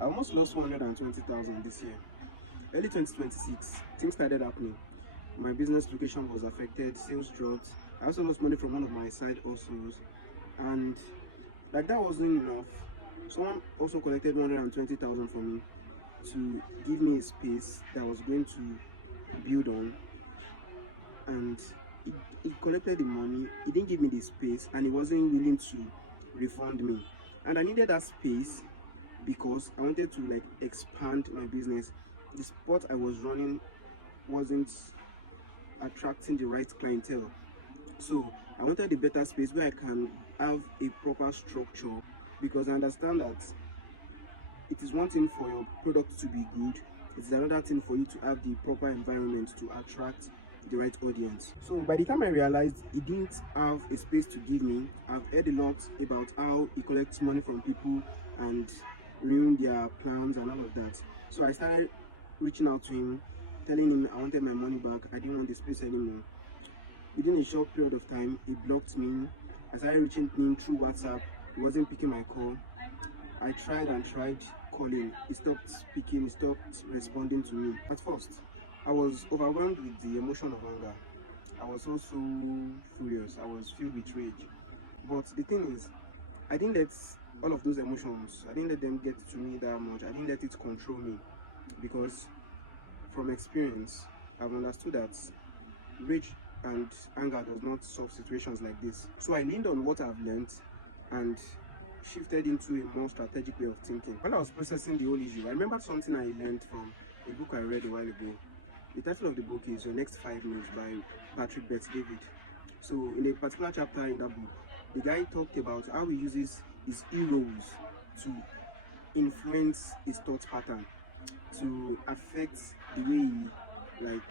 I almost lost 120,000 this year. Early 2026, things started happening. My business location was affected, sales dropped. I also lost money from one of my side hustles, and like that wasn't enough. Someone also collected 120,000 from me to give me a space that I was going to build on, and he collected the money. He didn't give me the space, and he wasn't willing to refund me. And I needed that space because I wanted to like expand my business. The spot I was running wasn't attracting the right clientele, so I wanted a better space where I can have a proper structure, because I understand that it is one thing for your product to be good, it's another thing for you to have the proper environment to attract the right audience. So by the time I realized he didn't have a space to give me, I've heard a lot about how he collects money from people and ruin their plans and all of that. So I started reaching out to him, telling him I wanted my money back, I didn't want the space anymore. Within a short period of time, he blocked me. I started reaching him through WhatsApp. He wasn't picking my call. I tried and tried calling. He stopped speaking, he stopped responding to me. At first, I was overwhelmed with the emotion of anger. I was also furious. I was filled with rage. But the thing is, I didn't let all of those emotions, I didn't let them get to me that much. I didn't let it control me, because from experience, I've understood that rage and anger does not solve situations like this. So I leaned on what I've learned and shifted into a more strategic way of thinking. When I was processing the whole issue, I remembered something I learned from a book I read a while ago. The title of the book is Your Next 5 Moves by Patrick Bet-David. So in a particular chapter in that book, the guy talked about how he uses his heroes to influence his thought pattern, to affect the way he like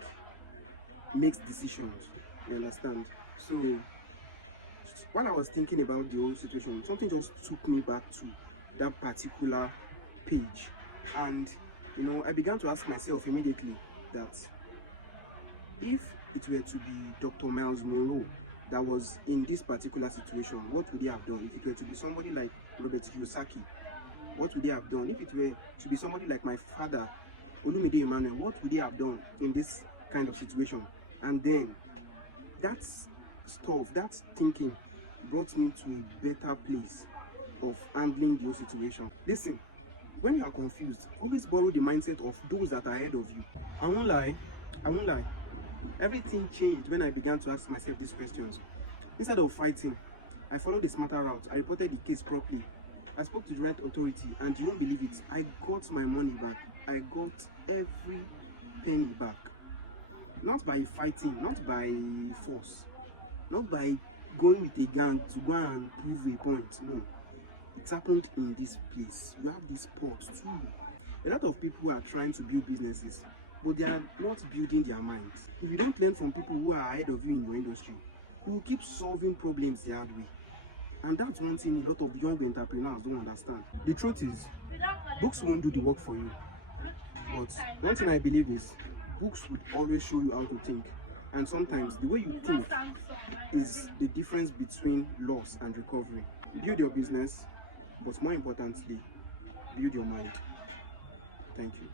makes decisions. You understand? So while I was thinking about the whole situation, something just took me back to that particular page, and I began to ask myself immediately that if it were to be Dr. Miles Monroe that was in this particular situation, what would he have done? If it were to be somebody like Robert Kiyosaki, what would he have done? If it were to be somebody like my father, Olumide Emmanuel, what would he have done in this kind of situation? And then that stuff, that thinking brought me to a better place of handling the whole situation. Listen, when you are confused, always borrow the mindset of those that are ahead of you. I won't lie. Everything changed when I began to ask myself these questions. Instead of fighting, I followed the smarter route. I reported the case properly. I spoke to the right authority, and you won't believe it, I got my money back. I got every penny back. Not by fighting, not by force, not by going with a gun to go and prove a point. No, it happened in this place. You have this sport too. A lot of people are trying to build businesses, but they are not building their minds. If you don't learn from people who are ahead of you in your industry, you will keep solving problems the hard way. And that's one thing a lot of young entrepreneurs don't understand. The truth is, books won't do the work for you. But one thing I believe is, books would always show you how to think. And sometimes the way you think is the difference between loss and recovery. Build your business, but more importantly, build your mind. Thank you.